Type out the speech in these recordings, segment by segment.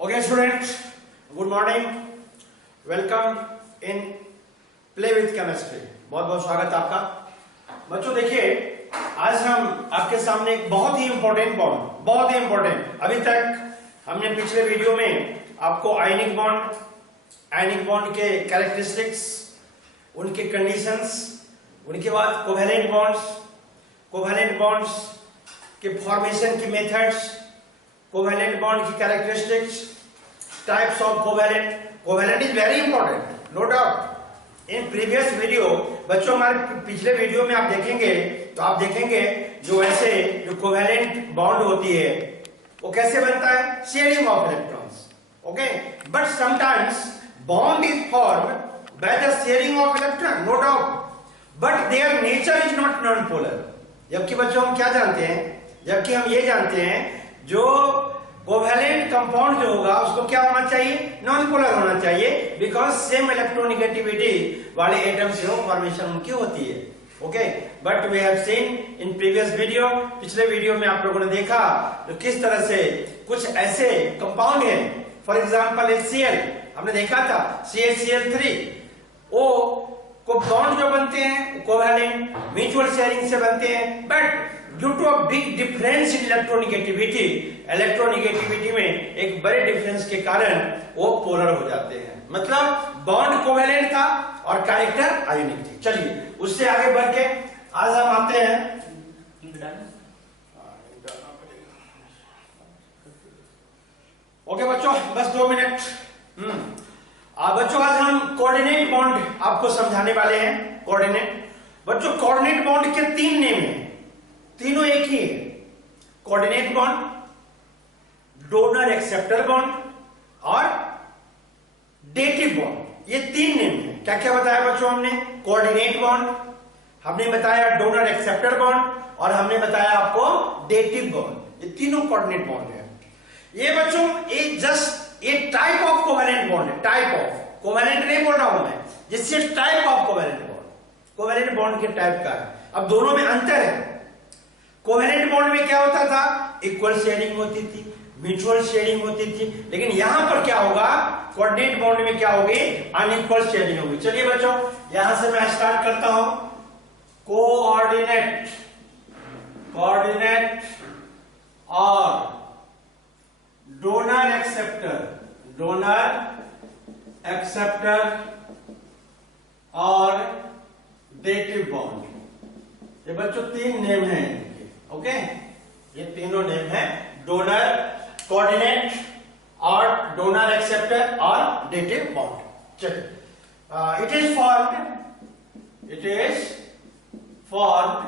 Okay, students, good morning. Welcome in Play with Chemistry. बहुत बहुत स्वागत आपका। बच्चों देखिए, आज हम आपके सामने एक बहुत ही इंपॉर्टेंट अभी तक हमने पिछले वीडियो में आपको आयनिक बॉन्ड के कैरेक्टरिस्टिक्स, उनके कंडीशंस, उनके बाद कोवेलेंट बॉन्ड्स के फॉर्मेशन की मेथड्स, कोवेलेंट बॉन्ड की characteristics, types of covalent is very important, no doubt. In previous video बच्चों, हमारे पिछले वीडियो में आप देखेंगे जो कोवेलेंट बॉन्ड होती है वो कैसे बनता है, sharing of electrons. Okay, but sometimes bond is formed by the sharing of electron, no doubt, but their nature is not non polar. जबकि बच्चों हम क्या जानते हैं, जबकि हम ये जानते हैं जो कोवेलेंट कंपाउंड जो होगा उसको क्या होना चाहिए, नॉन पोलर होना चाहिए, बिकॉज सेम इलेक्ट्रोनेगेटिविटी वाले एटम से फॉर्मेशन उनकी होती है। Okay, but we have seen in previous video, पिछले वीडियो में आप लोगों ने देखा तो किस तरह से कुछ ऐसे कंपाउंड है, फॉर एग्जांपल HCl हमने देखा था, CaCl3, ओ को बॉन्ड जो बनते हैं कोवेलेंट म्यूचुअल शेयरिंग से बनते हैं, but due to a big difference in electronegativity में एक बड़े डिफरेंस के कारण वो पोलर हो जाते हैं। मतलब बॉन्ड कोवेलेंट था और कैरेक्टर आयोनिक थी। चलिए उससे आगे बढ़ के आज हम आते हैं, ओके बच्चों, बस 2 मिनट। बच्चों आज हम कोऑर्डिनेट बॉन्ड आपको समझाने वाले हैं। कोऑर्डिनेट बच्चों, कोऑर्डिनेट बॉन्ड के 3 नेम हैं, तीनों एक ही है। Coordinate bond, donor acceptor bond और डेटिव बॉन्ड, ये 3 नेम है। क्या क्या बताया बच्चों हमने, कोऑर्डिनेट बॉन्ड, हमने बताया डोनर एक्सेप्टर बॉन्ड और हमने बताया आपको डेटिव बॉन्ड। ये तीनों कोऑर्डिनेट बॉन्ड है। ये बच्चों एक टाइप ऑफ कोवेलेंट बॉन्ड है, टाइप ऑफ कोवेलेंट नहीं बोल रहा हूं मैं, जिससे टाइप ऑफ कोवेलेंट बॉन्ड के टाइप का है। अब दोनों में अंतर है। कोवेलेंट बॉन्ड में क्या होता था, इक्वल शेयरिंग होती थी, म्यूचुअल शेयरिंग होती थी, लेकिन यहां पर क्या होगा, कोऑर्डिनेट बॉन्ड में क्या होगी, अनइक्वल शेयरिंग होगी। चलिए बच्चों यहां से मैं स्टार्ट करता हूं। कोऑर्डिनेट और डोनर एक्सेप्टर और डेटिव बॉन्ड, ये बच्चों 3 नेम हैं इनके। ओके, ये तीनों नेम हैं, डोनर, कोऑर्डिनेट और डोनर एक्सेप्टर और डेटिव बॉन्ड। चलिए, इट इज फॉर्म्ड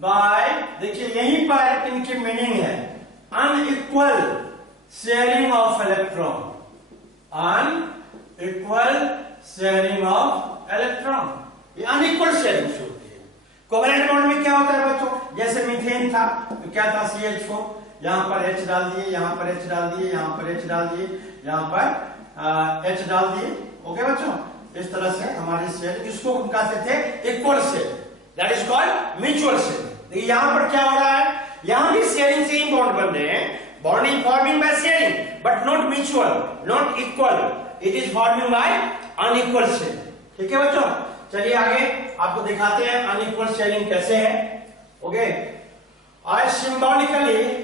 बाय, देखिए यहीं पर इनकी मीनिंग है, अनइक्वल शेयरिंग ऑफ इलेक्ट्रॉन, ये अनइक्वल शेयरिंग से होती है। कोवेलेंट बॉन्ड में क्या होता है बच्चों, जैसे मीथेन था तो क्या था, CH4, यहां पर H डाल दिए, यहां पर H डाल दिए, यहां पर H डाल दिए, यहां पर H डाल दिए। ओके बच्चों, इस तरह से हमारी शेयरिंग, इसको हम कहते थे equal sharing, that is called mutual sharing. देखिए यहां पर क्या हो रहा है, यहां भी शेयरिंग से ही बॉन्ड बन रहे हैं, bond is forming by sharing but not mutual, not equal, it is forming by unequal sharing. ठीक है बच्चों, चलिए आगे आपको दिखाते हैं अनइक्वल शेयरिंग कैसे है। ओके, आज symbolically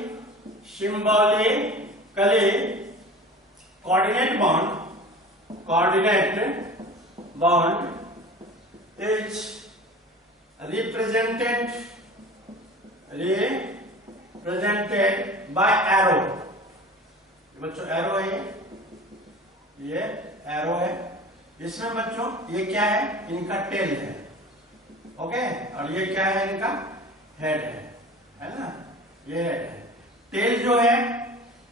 coordinate bond is represented by arrow। बच्चों एरो है, ये एरो है, इसमें बच्चों ये क्या है, इनका टेल है। ओके, और ये क्या है, इनका हेड है ना, ये हेड है। टेल जो है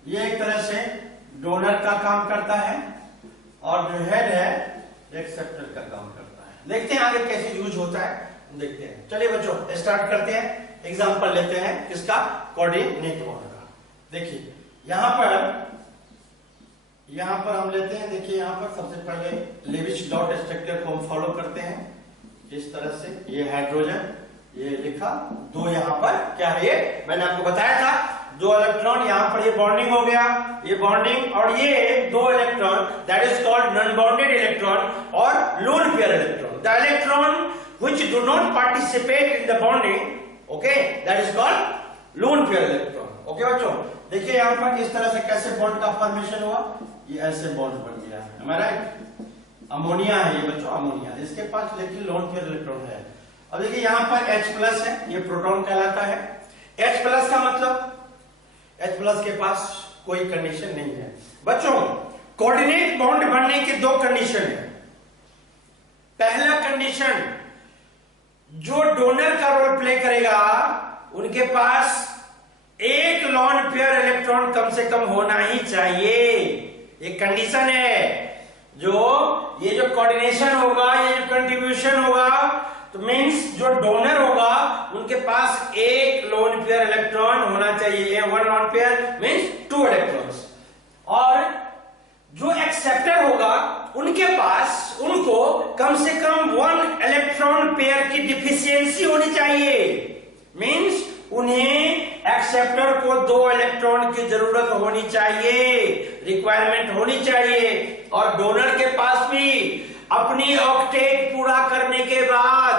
ये एक तरह से डोनर का काम करता है और जो हेड है एक्सेप्टर का काम करता है। देखते हैं आगे कैसे यूज होता है, देखते हैं। चलिए बच्चों स्टार्ट करते हैं, एग्जांपल लेते हैं किसका, कोऑर्डिनेट बॉन्ड का। देखिए यहां पर हम लेते हैं, देखिए यहां पर सबसे पहले लेविश डॉट स्ट्रक्चर को हम फॉलो करते हैं इस तरह से। ये हाइड्रोजन, ये लिखा, 2 यहां पर क्या है, ये मैंने आपको बताया था दो इलेक्ट्रॉन, यहाँ पर ये बॉन्डिंग हो गया, ये बॉन्डिंग, और ये दो electron, that is called non bonded electron और lone pair electron. The electron which do not participate in the bonding, okay, that is called lone pair electron। okay बच्चों, देखिए यहाँ पर इस तरह से कैसे बॉन्ड का फॉर्मेशन हुआ, ये ऐसे बॉन्ड बन गया, हमारा अमोनिया है ये बच्चों, अमोनिया, इसके पास लेकिन लोन पेयर इलेक्ट्रॉन है। अब देखिए यहाँ पर H+ है, ये प्रोटॉन कहलाता है। H+ का मतलब, H+ के पास कोई कंडीशन नहीं है बच्चों। कोऑर्डिनेट बॉन्ड बनने के दो कंडीशन है। पहला कंडीशन, जो डोनर का रोल प्ले करेगा उनके पास एक लोन पेयर इलेक्ट्रॉन कम से कम होना ही चाहिए, एक कंडीशन है। जो ये जो कोऑर्डिनेशन होगा, ये जो कंट्रीब्यूशन होगा, तो मींस जो डोनर होगा उनके पास एक लोन पेयर इलेक्ट्रॉन होना चाहिए। One lone pair means 2 electrons. और जो एक्सेप्टर होगा उनके पास, उनको कम से कम 1 इलेक्ट्रॉन पेयर की डिफिशियंसी होनी चाहिए। मींस उन्हें एक्सेप्टर को 2 इलेक्ट्रॉन की जरूरत होनी चाहिए, रिक्वायरमेंट होनी चाहिए। और डोनर के पास भी अपनी ऑक्टेट पूरा करने के बाद,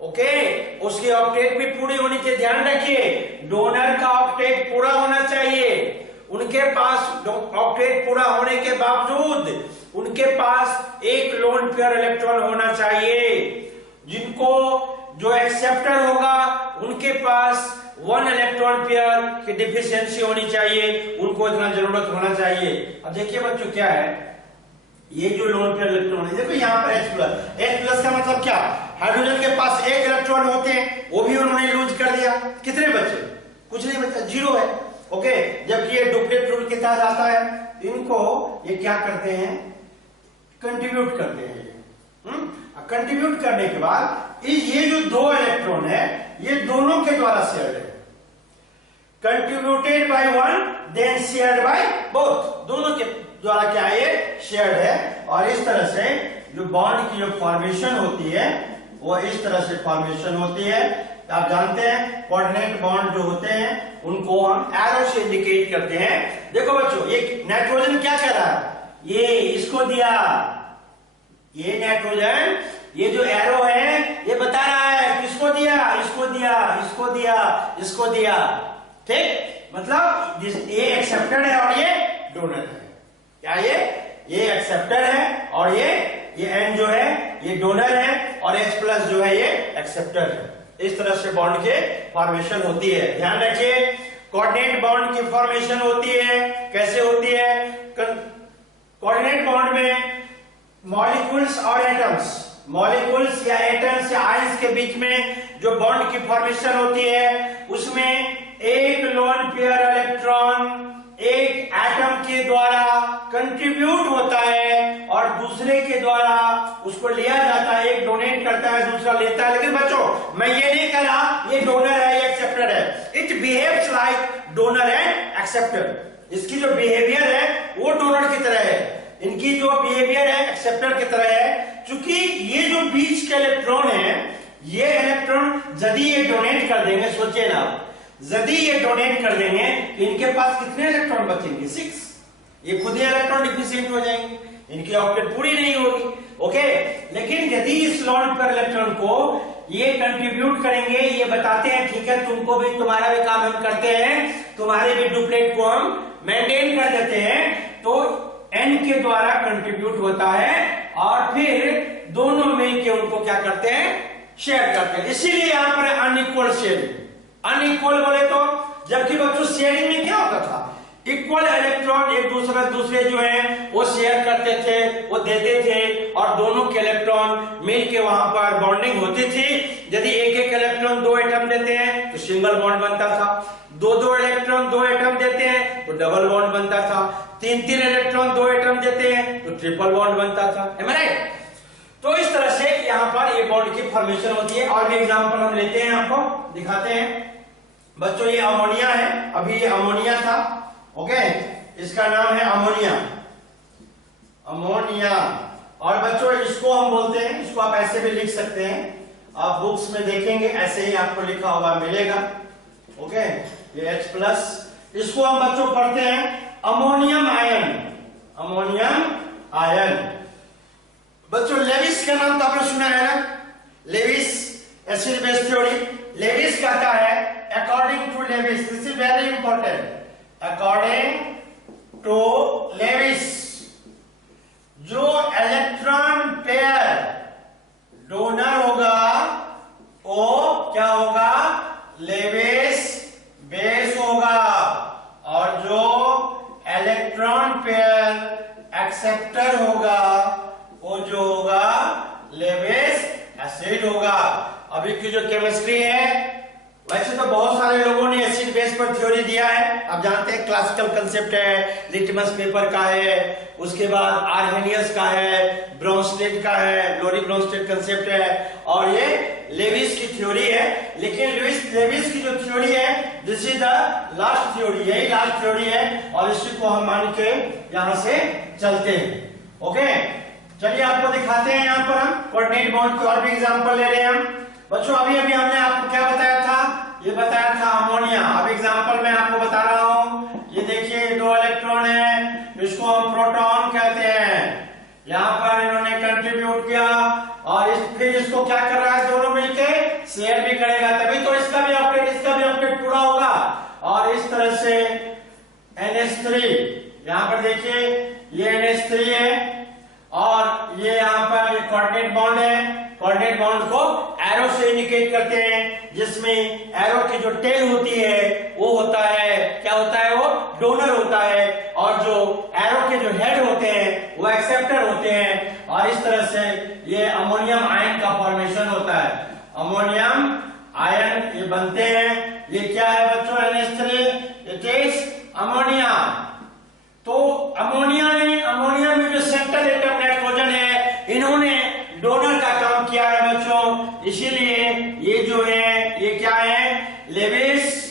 ओके, उसकी ऑक्टेट भी पूरी होनी चाहिए। ध्यान रखिए, डोनर का ऑक्टेट पूरा होना चाहिए। उनके पास ऑक्टेट पूरा होने के बावजूद उनके पास एक लोन पेयर इलेक्ट्रॉन होना चाहिए। जिनको जो एक्सेप्टर होगा उनके पास 1 इलेक्ट्रॉन पेयर की डिफिशियंसी होनी चाहिए, उनको इतना जरूरत होना चाहिए। अब देखिए बच्चों क्या है, ये जो लोन पेयर इलेक्ट्रॉन है, देखो यहाँ पर H+ का मतलब क्या, हाइड्रोजन के पास 1 इलेक्ट्रॉन होते हैं, वो भी उन्होंने लूज कर दिया। कितने बचे? कुछ नहीं बचा, 0 है। ओके, जबकि ये डुप्लेट रूल के तहत आता है, इनको ये क्या करते हैं, कंट्रीब्यूट करते हैं। कंट्रीब्यूट करने के बाद ये जो 2 इलेक्ट्रॉन है ये दोनों के द्वारा शेयर्ड है। Contributed by 1 then shared by both, दोनों के द्वारा क्या है, ये शेयर्ड है। और इस तरह से जो बॉन्ड की जो फॉर्मेशन होती है वो इस तरह से फॉर्मेशन होती है। आप जानते हैं कोऑर्डिनेट बॉन्ड जो होते हैं उनको हम एरो से इंडिकेट करते हैं। देखो बच्चों, ये नाइट्रोजन क्या कर रहा है, ये इसको दिया, ये नाइट्रोजन, ये जो एरो है ये बता रहा है किसको दिया, इसको दिया, इसको दिया, इसको दिया। ठीक, मतलब ये एक्सेप्टेड है और ये डोनर है। क्या ये एक्सेप्टर है और ये N जो है ये डोनर है और H+ जो है ये एक्सेप्टर है। इस तरह से बॉन्ड के फॉर्मेशन होती है। ध्यान रखिए, कोऑर्डिनेट बॉन्ड की फॉर्मेशन होती है, कैसे होती है? कोऑर्डिनेट बॉन्ड में मॉलिक्यूल्स और एटम्स, मॉलिक्यूल्स या एटम्स या आयंस के बीच में जो बॉन्ड की फॉर्मेशन होती है उसमें एक लोन पेयर इलेक्ट्रॉन एक एटम के द्वारा कंट्रीब्यूट होता है और दूसरे के द्वारा उसको लिया जाता है। एक डोनेट करता है, दूसरा लेता है। लेकिन बच्चों, मैं ये नहीं कह रहा ये डोनर है ये एक्सेप्टर है। It behaves like donor and acceptor. इसकी जो बिहेवियर है वो डोनर की तरह है, इनकी जो बिहेवियर है एक्सेप्टर की तरह है। क्योंकि ये जो बीच के इलेक्ट्रॉन है, ये इलेक्ट्रॉन यदि ये डोनेट कर देंगे, सोचिए ना, यदि ये डोनेट कर देंगे तो इनके पास कितने इलेक्ट्रॉन बचेंगे? 6। ये खुद ही इलेक्ट्रॉन डिफिशिएंट हो जाएंगे, इनकी ऑक्टेट पूरी नहीं होगी। ओके, लेकिन यदि इस लोन पेयर इलेक्ट्रॉन को ये कंट्रीब्यूट करेंगे, ये बताते हैं ठीक है तुमको भी, तुम्हारा भी काम हम करते हैं, तुम्हारे भी डुप्लेट को हम मेंटेन कर देते हैं, तो N के द्वारा कंट्रीब्यूट होता है और फिर दोनों मिलकर उनको क्या करते हैं, शेयर करते हैं। इसीलिए यहां पर अनइक्वल शेयरिंग। अनइक्वल बोले तो, जबकि बच्चों शेयरिंग में क्या होता था, इक्वल इलेक्ट्रॉन एक दूसरे जो है वो शेयर करते थे, वो देते थे और दोनों के इलेक्ट्रॉन मिलके वहां पर बॉन्डिंग होती थी। यदि एक इलेक्ट्रॉन 2 एटम देते हैं तो सिंगल बॉन्ड बनता था, 2 इलेक्ट्रॉन 2 एटम देते हैं तो डबल बॉन्ड बनता था, 3 इलेक्ट्रॉन 2 एटम देते हैं तो ट्रिपल बॉन्ड बनता था। Am I right? तो इस तरह से यहाँ पर ये बॉन्ड की फॉर्मेशन होती है। और भी एग्जांपल हम लेते हैं, आपको दिखाते हैं। बच्चों ये अमोनिया है, अभी ये अमोनिया था, ओके, इसका नाम है अमोनिया, अमोनिया। और बच्चों इसको हम बोलते हैं, इसको आप ऐसे भी लिख सकते हैं, आप बुक्स में देखेंगे ऐसे ही आपको लिखा हुआ मिलेगा। ओके, ये H+, इसको हम बच्चों पढ़ते हैं अमोनियम आयन। अमोनियम आयन बच्चों, लेविस का नाम तो आपने सुना है ना, Lewis acid base theory. Lewis कहता है according to Lewis, this is very important, according to Lewis जो इलेक्ट्रॉन पेयर डोनर होगा वो क्या होगा, लेविस बेस होगा, और जो इलेक्ट्रॉन पेयर एक्सेप्टर होगा वो जो होगा लेविस एसिड होगा। अभी की जो केमिस्ट्री है, वैसे तो बहुत सारे लोगों ने एसिड बेस पर थ्योरी दिया है, आप जानते हैं क्लासिकल कंसेप्ट है, लिटमस पेपर का है, उसके बाद आर्हेनियस का है, ब्रोंस्टेड का है, लोरी ब्रोंस्टेड कंसेप्ट है, और ये लेविस की थ्योरी है। लेकिन लेविस की जो थ्योरी है, this is the last theory, यही लास्ट थ्योरी है, और इसी को हम मान के यहां से चलते हैं। ओके, चलिए आपको दिखाते हैं, यहां पर हम कोऑर्डिनेट बॉन्ड की और भी एग्जांपल ले रहे हैं हम बच्चों। अभी अभी हमने आपको क्या बताया था, ये बताया था अमोनिया। अब एग्जांपल मैं आपको बता रहा हूं, ये देखिए 2 इलेक्ट्रॉन है, इसको हम प्रोटॉन कहते हैं, यहां पर इन्होंने कंट्रीब्यूट किया, और फिर इसको क्या कर रहा है, दोनों मिलके शेयर भी करेगा, तभी तो इसका भी अपडेट पूरा होगा। और इस तरह से NH3, यहां पर देखिए ये NH3 है, और ये यहां पर कोऑर्डिनेट बॉन्ड है। कोऑर्डिनेट बॉन्ड को एरो से इंडिकेट करते हैं, जिसमें एरो की जो टेल होती है वो होता है, क्या होता है, वो डोनर होता है, और जो एरो के जो हेड होते हैं वो एक्सेप्टर होते हैं, और इस तरह से ये अमोनियम आयन का फॉर्मेशन होता है। अमोनियम आयन ये बनते हैं, ये क्या है बच्चों, NH3, इट इज अमोनिया। तो अमोनिया में जो सेंट्रल एटम नाइट्रोजन है, इन्होंने डोनर का काम किया है बच्चों, इसीलिए ये जो है ये क्या है, लेविस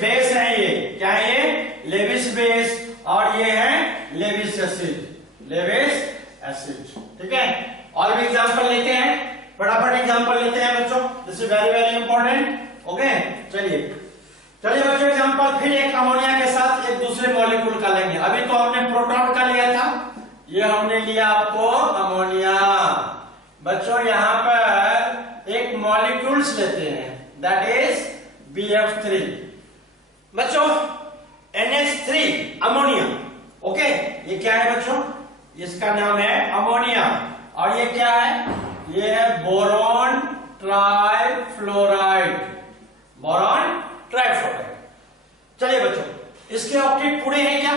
बेस है, ये क्या है, ये लेविस बेस, और ये है लेविस एसिड, ठीक है। और भी एग्जांपल लेते हैं, फटाफट एग्जांपल लेते हैं बच्चों, this is very very important. Okay, चलिए बच्चों एग्जांपल फिर एक अमोनिया के साथ एक दूसरे मॉलिक्यूल का लेंगे। अभी तो हमने प्रोटॉन का लिया था, ये हमने लिया आपको अमोनिया। बच्चों यहां पर एक मॉलिक्यूल्स लेते हैं, दैट इज BF3। बच्चों NH3 अमोनिया, ओके, ये क्या है बच्चों, इसका नाम है अमोनिया, और ये क्या है, ये है बोरॉन ट्राइफ्लोराइड, बोरॉन ट्राइफ्लोराइड। चलिए बच्चों इसके ऑक्टेट पूरे हैं क्या,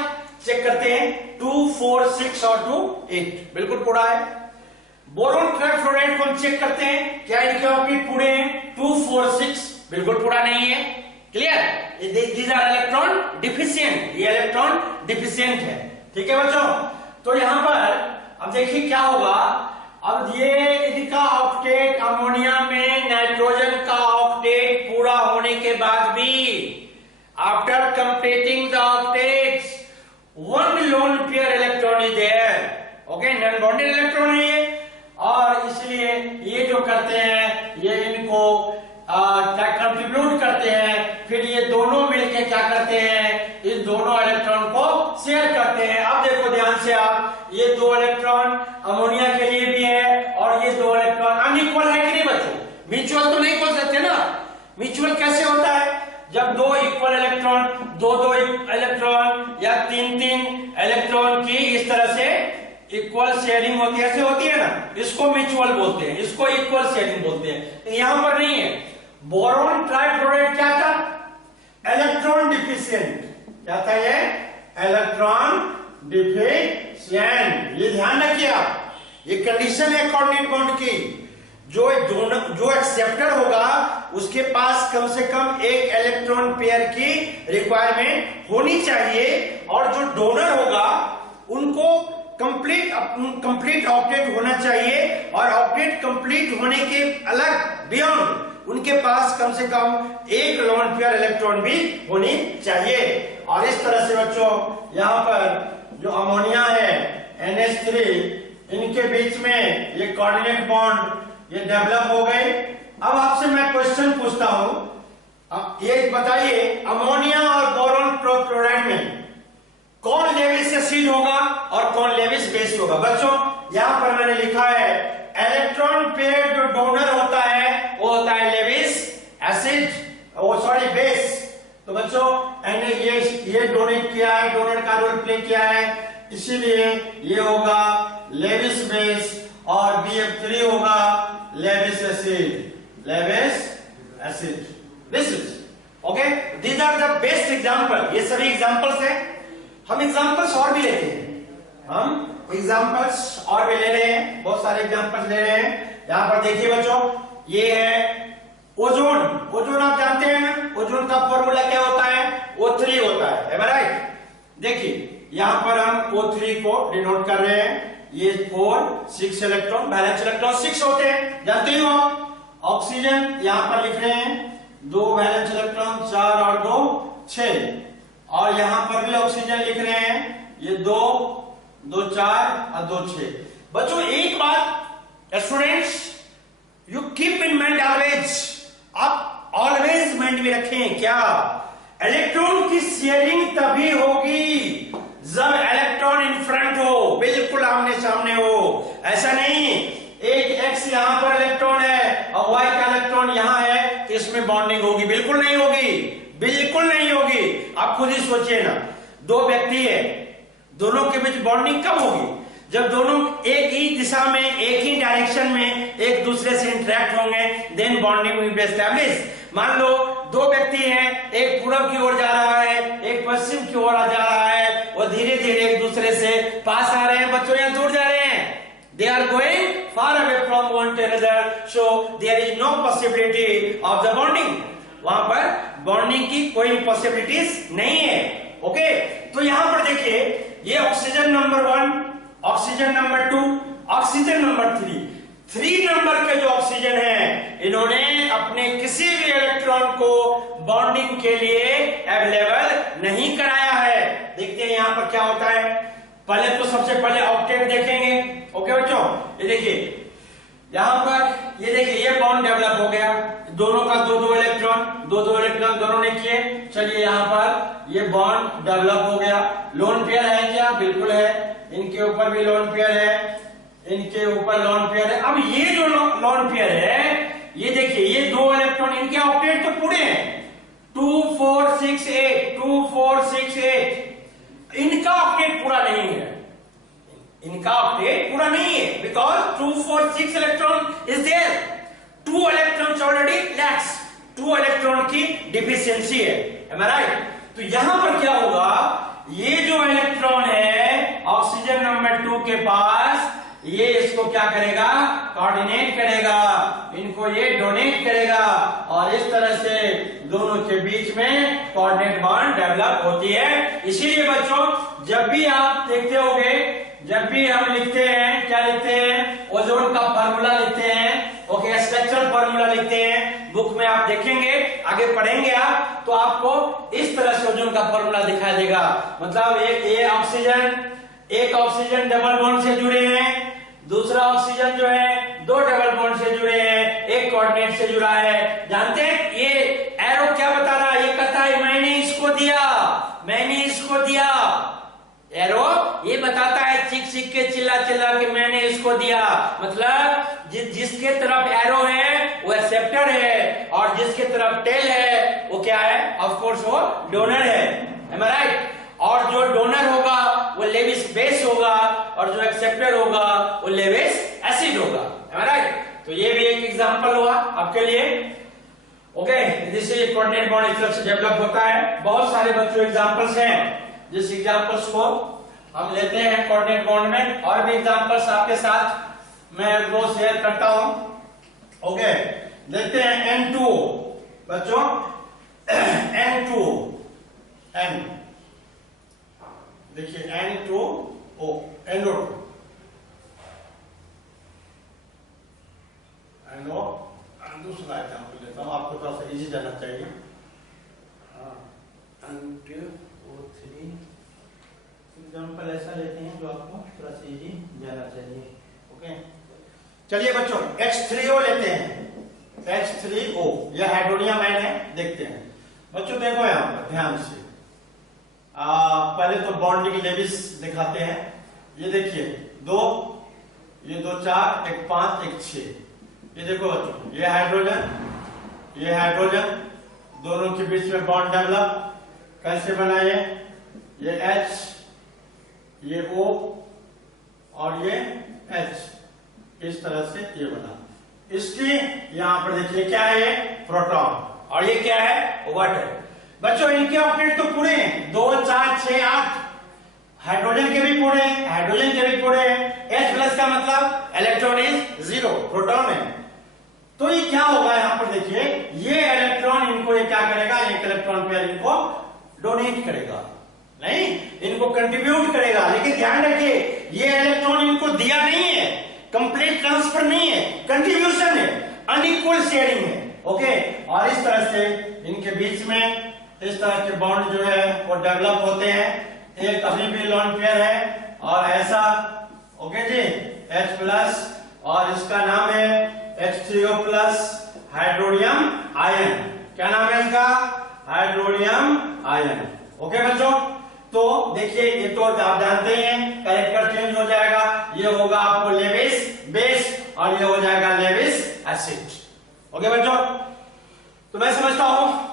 चेक करते हैं, 2, 4, 6 और 2, 8 बिल्कुल पूरा है। बोरॉन ट्राइफ्लोराइड को हम चेक करते हैं, क्या इनके ऑक्टेट पूरे हैं, 2, 4, 6 बिल्कुल पूरा नहीं है, clear, these are electron deficient, ये इलेक्ट्रॉन डिफिशिएंट है, ठीक है बच्चों। तो यहां पर अब देखिए क्या होगा, अब ये इनका ऑक्टेट अमोनिया में नाइट्रोजन का ऑक्टेट पूरा होने के बाद भी, after completing the octets, 1 lone pair electron is there, okay, non bonded electron है ये, और इसलिए ये जो करते हैं ये इनको कंट्रीब्यूट करते हैं, फिर ये दोनों मिलके क्या करते हैं, इस दोनों इलेक्ट्रॉन को शेयर करते हैं। अब देखो ध्यान से आप, ये 2 इलेक्ट्रॉन अमोनिया के लिए भी है, और ये 2 इलेक्ट्रॉन अनइक्वल है कि नहीं बच्चों, म्यूचुअल तो नहीं बोल सकते ना, म्यूचुअल कैसे होता है, जब 2 इक्वल इलेक्ट्रॉन, 2 इलेक्ट्रॉन या 3 इलेक्ट्रॉन की इस तरह से इक्वल शेयरिंग होती है, ऐसे होती है ना, इसको म्यूचुअल बोलते हैं, इसको इक्वल शेयरिंग बोलते हैं। यहां पर नहीं है, बोरॉन ट्राइफ्लोराइड क्या था, इलेक्ट्रॉन डिफिशिएंट, क्या था ये, इलेक्ट्रॉन डिफिशिएंट, ये ध्यान रखिए आप, ये कंडीशन है कोऑर्डिनेट बॉन्ड की, जो एक्सेप्टर होगा उसके पास कम से कम एक इलेक्ट्रॉन पेयर की रिक्वायरमेंट होनी चाहिए, और जो डोनर होगा उनको कंप्लीट ऑक्टेट होना चाहिए, और ऑक्टेट कंप्लीट होने के अलग बियॉन्ड उनके पास कम से कम एक लोन पेयर इलेक्ट्रॉन भी होनी चाहिए। और इस तरह से बच्चों यहां पर जो अमोनिया है NH3, इनके बीच में ये कोऑर्डिनेट बॉन्ड ये डेवलप हो गए। अब आपसे मैं क्वेश्चन पूछता हूं, ये बताइए अमोनिया और बोरॉन एसिड होगा और कौन लेविस बेस होगा। बच्चों यहां पर मैंने लिखा है इलेक्ट्रॉन पेयर जो डोनर होता है वो होता है लेविस एसिड, वो सॉरी बेस। तो बच्चों ये डोनेट किया है, डोनर का रोल प्ले किया है, इसीलिए ये होगा लेविस बेस और BF3 होगा Lewis acid, Lewis acid. This is okay, these are the best example. ये सभी एग्जांपल्स हैं। हम एग्जांपल्स और भी लेते हैं, हम एग्जांपल्स और भी ले रहे हैं, बहुत सारे एग्जांपल्स ले रहे हैं। यहां पर देखिए बच्चों, ये है ओजोन। ओजोन आप जानते हैं ना, ओजोन का फॉर्मूला क्या होता है, O3 होता है राइट। देखिए यहां पर हम O3 को डिनोट कर रहे हैं, ये 4 6 इलेक्ट्रॉन, बैलेंस इलेक्ट्रॉन 6 होते हैं, जानते हो। ऑक्सीजन यहां पर लिख रहे हैं 2 बैलेंस इलेक्ट्रॉन, 4 और 2 6, और यहां पर भी ऑक्सीजन लिख रहे हैं, ये 2 2 4 और 2 6। बच्चों एक बात students you keep in mind always, आप ऑलवेज माइंड में रखें क्या, इलेक्ट्रॉन की शेयरिंग तभी होगी जब इलेक्ट्रॉन इन फ्रंट हो, बिल्कुल आमने सामने हो। ऐसा नहीं एक एक्स यहां पर इलेक्ट्रॉन है और वाई का इलेक्ट्रॉन यहां है तो इसमें बॉन्डिंग होगी, बिल्कुल नहीं होगी, बिल्कुल नहीं होगी। आप खुद ही सोचिए ना, दो व्यक्ति है, दोनों के बीच बॉन्डिंग कब होगी, जब दोनों एक ही दिशा में, एक ही डायरेक्शन में एक दूसरे से इंटरेक्ट होंगे, then bonding will be establish. मान लो दो व्यक्ति हैं, एक पूरब की ओर जा रहा है, एक पश्चिम की ओर जा रहा है, वो धीरे धीरे एक दूसरे से पास आ रहे हैं बच्चों या दूर जा रहे हैं, they are going far away from one to another, so there is no possibility of the bonding। वहां पर बॉन्डिंग की कोई पॉसिबिलिटीज नहीं है। ओके, तो यहां पर देखिए ये oxygen number 1, oxygen number 2, oxygen number 3, 3 number के जो ऑक्सीजन है, इन्होंने अपने किसी भी इलेक्ट्रॉन को बॉन्डिंग के लिए अवेलेबल नहीं कराया है। देखते हैं यहां पर क्या होता है। पहले तो सबसे पहले ऑक्टेट देखेंगे। ओके बच्चों, ये देखिए यहां पर, ये देखिए ये बॉन्ड डेवलप हो गया, दोनों का 2-2 इलेक्ट्रॉन, 2-2 इलेक्ट्रॉन दोनों ने किए। चलिए यहां पर ये बॉन्ड डेवलप हो गया। लोन पेयर है क्या, बिल्कुल है, इनके ऊपर भी लोन पेयर है, इनके ऊपर लोन पेयर है। अब ये जो लोन पेयर है, ये देखिए ये 2 इलेक्ट्रॉन, इनके ऑक्टेट तो पूरे हैं 2 4 6 8, 2 4 6 8, इनका ऑक्टेट पूरा नहीं है, इनका ऑक्टेट पूरा नहीं है, because 2 4 6 electron is there, 2 electron already lacks, 2 electron की डिफिशियंसी है, am I right? तो यहां पर क्या होगा, ये जो इलेक्ट्रॉन है ऑक्सीजन नंबर 2 के पास, ये इसको क्या करेगा, कोऑर्डिनेट करेगा, इनको ये डोनेट करेगा, और इस तरह से दोनों के बीच में कोऑर्डिनेट बॉन्ड डेवलप होती है। इसीलिए बच्चों जब भी आप देखते होंगे, जब भी हम लिखते हैं, क्या लिखते हैं, ओजोन का फार्मूला लिखते हैं, ओके, स्ट्रक्चरल फार्मूला लिखते हैं, बुक में आप देखेंगे, आगे पढ़ेंगे आप, तो आपको इस तरह से ओजोन का फार्मूला दिखाई देगा। मतलब एक ऑक्सीजन डबल बॉन्ड से जुड़े हैं, दूसरा ऑक्सीजन जो है 2 डबल बॉन्ड से जुड़े हैं, एक कोऑर्डिनेट से जुड़ा है। जानते हैं ये एरो क्या बता रहा है, ये कहता है मैंने इसको दिया, मैंने इसको दिया। एरो ये बताता है चीख चीख के, चिल्ला चिल्ला के, मैंने इसको दिया। मतलब जिसके तरफ एरो है वो एक्सेप्टर है, और जिसके तरफ टेल है वो क्या है, ऑफ कोर्स वो डोनर है, am I right? और जो डोनर होगा वो लेविस बेस होगा, और जो एक्सेप्टर होगा वो लेविस एसिड होगा, am I right? तो ये भी एक एग्जांपल हुआ आपके लिए। ओके, जिससे कोऑर्डिनेट बॉन्ड इस तरह से डेवलप होता है। बहुत सारे बच्चों एग्जांपल्स हैं, जिस एग्जांपल्स को हम लेते हैं कोऑर्डिनेट बॉन्ड में, और भी एग्जांपल्स आपके साथ मैं वो शेयर करता हूं। ओके, देखते हैं N2O बच्चों, N2O, N देखिए N2O, NO2, दूसरा एग्जाम्पल लेता हूं, आपको थोड़ा सा इजी जाना चाहिए। N2O3 एग्जाम्पल ऐसा लेते हैं जो आपको थोड़ा सा इजी जाना चाहिए। ओके, चलिए बच्चों H3O लेते हैं, H3O, यह हाइड्रोनियम आयन है। देखते हैं बच्चों, देखो यहां पर ध्यान से, पहले तो बॉन्डिंग लेविस दिखाते हैं। ये देखिए दो, ये 2 4, एक 5, एक 6। ये देखो बच्चों, ये हाइड्रोजन, दोनों के बीच में बॉन्ड डेवलप कैसे बना? ये H, ये O और ये H, इस तरह से ये बना। इसकी यहां पर देखिए क्या है? ये प्रोटॉन, और ये क्या है? वाटर। बच्चों इनके ऑक्टेट तो पूरे हैं, 2 4 6 8। हाइड्रोजन के भी पूरे हैं, हाइड्रोजन के भी पूरे हैं। H प्लस का मतलब इलेक्ट्रॉन इज 0, प्रोटॉन है। तो ये क्या होगा? यहां पर देखिए, ये इलेक्ट्रॉन इनको ये क्या करेगा? एक इलेक्ट्रॉन पेयर इनको डोनेट करेगा, नहीं इनको कंट्रीब्यूट करेगा। लेकिन ध्यान रखिए, ये इलेक्ट्रॉन इनको दिया नहीं है, कंप्लीट ट्रांसफर नहीं है, कंट्रीब्यूशन है, अनइक्वल शेयरिंग है। ओके, और इस तरह से इनके बीच में इस तरह के बॉन्ड जो है वो डेवलप होते हैं। एक अभी भी लोन पेयर है और ऐसा, ओके जी, H प्लस, और इसका नाम है H3O प्लस हाइड्रोनियम आयन। क्या नाम है इसका? Hydronium ion. ओके बच्चों, तो देखिए ये तो आप जानते हैं, कैरेक्टर चेंज हो जाएगा। ये होगा आपको लेविस बेस और ये हो जाएगा लेविस एसिड। ओके बच्चों, तो मैं समझता हूं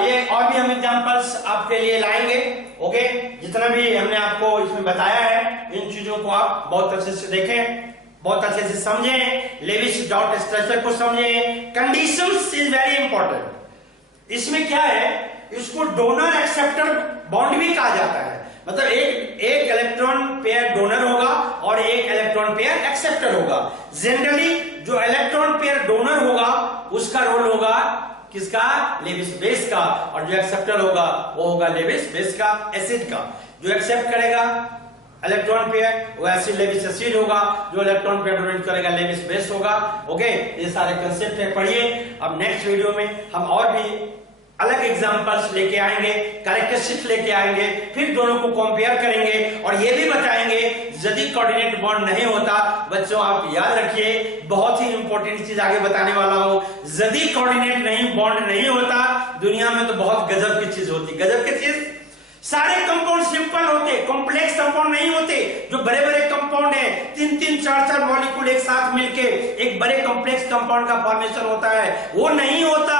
ये और भी हम एग्जांपल्स आपके लिए लाएंगे। ओके, जितना भी हमने आपको इसमें बताया है, इन चीजों को आप बहुत अच्छे से देखें, बहुत अच्छे से समझें, लेविस डॉट स्ट्रक्चर को समझें। Conditions is very important. इसमें क्या है, इसको डोनर एक्सेप्टर बॉन्ड भी कहा जाता है। मतलब एक इलेक्ट्रॉन पेयर डोनर होगा और एक इलेक्ट्रॉन पेयर एक्सेप्टर होगा। जनरली जो इलेक्ट्रॉन पेयर डोनर होगा उसका रोल होगा किसका? लेविस बेस का, और जो एक्सेप्टर होगा वो होगा लेविस बेस का, एसिड का। जो एक्सेप्ट करेगा इलेक्ट्रॉन पेयर वो एसिड लेविस एसिड होगा, जो इलेक्ट्रॉन पेयर डोनेट करेगा लेविस बेस होगा। ओके, ये सारे कंसेप्ट है, पढ़िए। अब नेक्स्ट वीडियो में हम और भी अलग एग्जांपल्स लेके आएंगे, कैरेक्टरिस्टिक्स लेके आएंगे, फिर दोनों को कंपेयर करेंगे और ये भी बताएंगे यदि कोऑर्डिनेट बॉन्ड नहीं होता। बच्चों आप याद रखिए, बहुत ही इंपॉर्टेंट चीज आगे बताने वाला हूं। यदि कोऑर्डिनेट नहीं बॉन्ड नहीं होता, दुनिया में तो बहुत गजब की चीज होती। गजब की चीज, सारे कंपाउंड सिंपल होते, कॉम्प्लेक्स कंपाउंड नहीं होते। जो बड़े बड़े कंपाउंड है, 3 3 4 4 मॉलिक्यूल एक साथ मिलके एक बड़े कॉम्प्लेक्स कंपाउंड का फॉर्मेशन होता है, वो नहीं होता।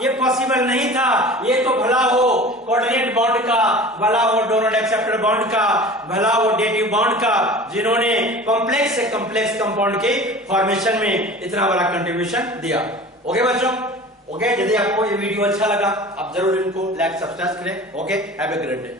ये पॉसिबल नहीं था। ये तो भला हो कोऑर्डिनेट बॉन्ड का, भला हो डोनर एक्सेप्टर बॉन्ड का, भला हो डेटिव बॉन्ड का, जिन्होंने कॉम्प्लेक्स से कॉम्प्लेक्स कंपाउंड के फॉर्मेशन में इतना बड़ा कंट्रीब्यूशन दिया। ओके बच्चों, ओके, यदि आपको ये वीडियो अच्छा लगा आप जरूर इनको लाइक सब्सक्राइब करें। Okay, have a great day.